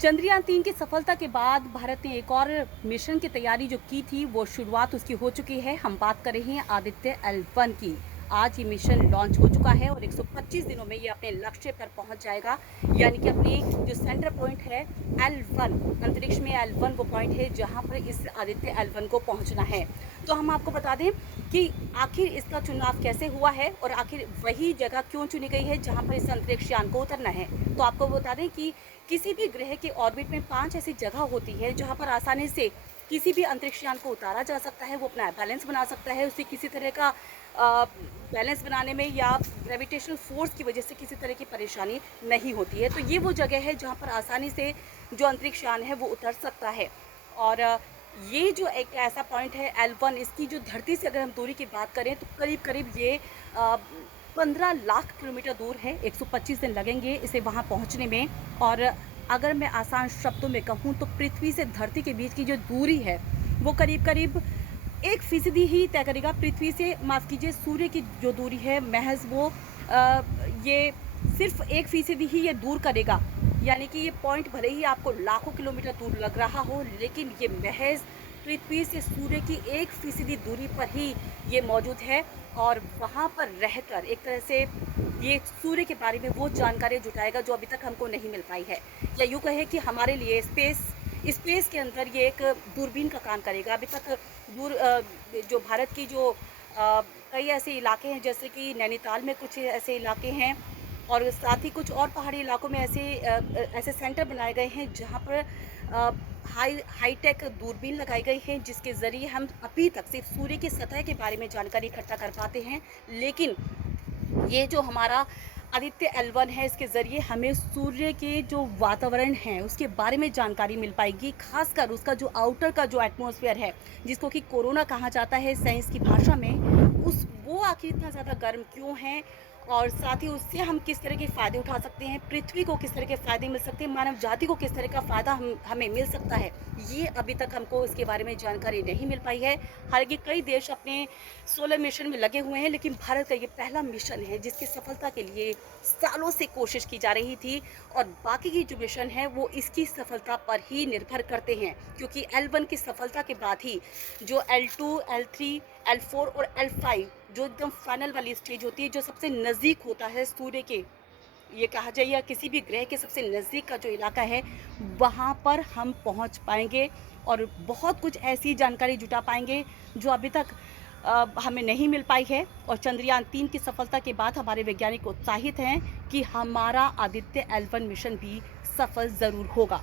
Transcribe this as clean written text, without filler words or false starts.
चंद्रयान-3 की सफलता के बाद भारत ने एक और मिशन की तैयारी जो की थी, वो शुरुआत उसकी हो चुकी है। हम बात कर रहे हैं आदित्य L1 की। आज ये मिशन लॉन्च हो चुका है और 125 दिनों में ये अपने लक्ष्य पर पहुंच जाएगा। यानी कि अपने जो सेंटर पॉइंट है L1, अंतरिक्ष में L1 वो पॉइंट है जहां पर इस आदित्य L1 को पहुंचना है। तो हम आपको बता दें कि आखिर इसका चुनाव कैसे हुआ है और आखिर वही जगह क्यों चुनी गई है जहां पर इस अंतरिक्ष यान को उतरना है। तो आपको बता दें कि किसी भी ग्रह के ऑर्बिट में 5 ऐसी जगह होती है जहां पर आसानी से किसी भी अंतरिक्ष यान को उतारा जा सकता है। वो अपना बैलेंस बना सकता है, उसे किसी तरह का बैलेंस बनाने में या ग्रेविटेशनल फोर्स की वजह से किसी तरह की परेशानी नहीं होती है। तो ये वो जगह है जहाँ पर आसानी से जो अंतरिक्ष यान है वो उतर सकता है। और ये जो एक ऐसा पॉइंट है L1, इसकी जो धरती से अगर हम दूरी की बात करें तो करीब करीब ये 15 लाख किलोमीटर दूर है। 125 दिन लगेंगे इसे वहाँ पहुँचने में। और अगर मैं आसान शब्दों में कहूँ तो पृथ्वी से धरती के बीच की जो दूरी है वो करीब करीब 1% ही तय करेगा। पृथ्वी से, माफ़ कीजिए, सूर्य की जो दूरी है महज वो ये सिर्फ 1% ही ये दूर करेगा। यानी कि ये पॉइंट भले ही आपको लाखों किलोमीटर दूर लग रहा हो, लेकिन ये महज पृथ्वी से सूर्य की 1% दूरी पर ही ये मौजूद है। और वहाँ पर रहकर एक तरह से ये सूर्य के बारे में वो जानकारी जुटाएगा जो अभी तक हमको नहीं मिल पाई है। या यूँ कहें कि हमारे लिए स्पेस के अंदर ये एक दूरबीन का काम करेगा। अभी तक जो भारत की जो कई ऐसे इलाके हैं, जैसे कि नैनीताल में कुछ ऐसे इलाके हैं और साथ ही कुछ और पहाड़ी इलाकों में ऐसे सेंटर बनाए गए हैं जहाँ पर हाईटेक दूरबीन लगाई गई है, जिसके ज़रिए हम अभी तक सिर्फ सूर्य की सतह के बारे में जानकारी इकट्ठा कर पाते हैं। लेकिन ये जो हमारा आदित्य L1 है, इसके ज़रिए हमें सूर्य के जो वातावरण है उसके बारे में जानकारी मिल पाएगी। खासकर उसका जो आउटर का जो एटमॉस्फेयर है, जिसको कि कोरोना कहा जाता है साइंस की भाषा में, वो आखिर इतना ज़्यादा गर्म क्यों है और साथ ही उससे हम किस तरह के फ़ायदे उठा सकते हैं, पृथ्वी को किस तरह के फ़ायदे मिल सकते हैं, मानव जाति को किस तरह का फ़ायदा हमें मिल सकता है, ये अभी तक हमको इसके बारे में जानकारी नहीं मिल पाई है। हालांकि कई देश अपने सोलर मिशन में लगे हुए हैं, लेकिन भारत का ये पहला मिशन है जिसकी सफलता के लिए सालों से कोशिश की जा रही थी। और बाकी की जो मिशन है वो इसकी सफलता पर ही निर्भर करते हैं, क्योंकि L1 की सफलता के बाद ही जो L2, L3, L4 और L5 जो एकदम फाइनल वाली स्टेज होती है, जो सबसे नज़दीक होता है सूर्य के, ये कहा जाए, या किसी भी ग्रह के सबसे नज़दीक का जो इलाका है, वहाँ पर हम पहुँच पाएंगे और बहुत कुछ ऐसी जानकारी जुटा पाएंगे जो अभी तक हमें नहीं मिल पाई है। और चंद्रयान-3 की सफलता के बाद हमारे वैज्ञानिक उत्साहित हैं कि हमारा आदित्य L1 मिशन भी सफल ज़रूर होगा।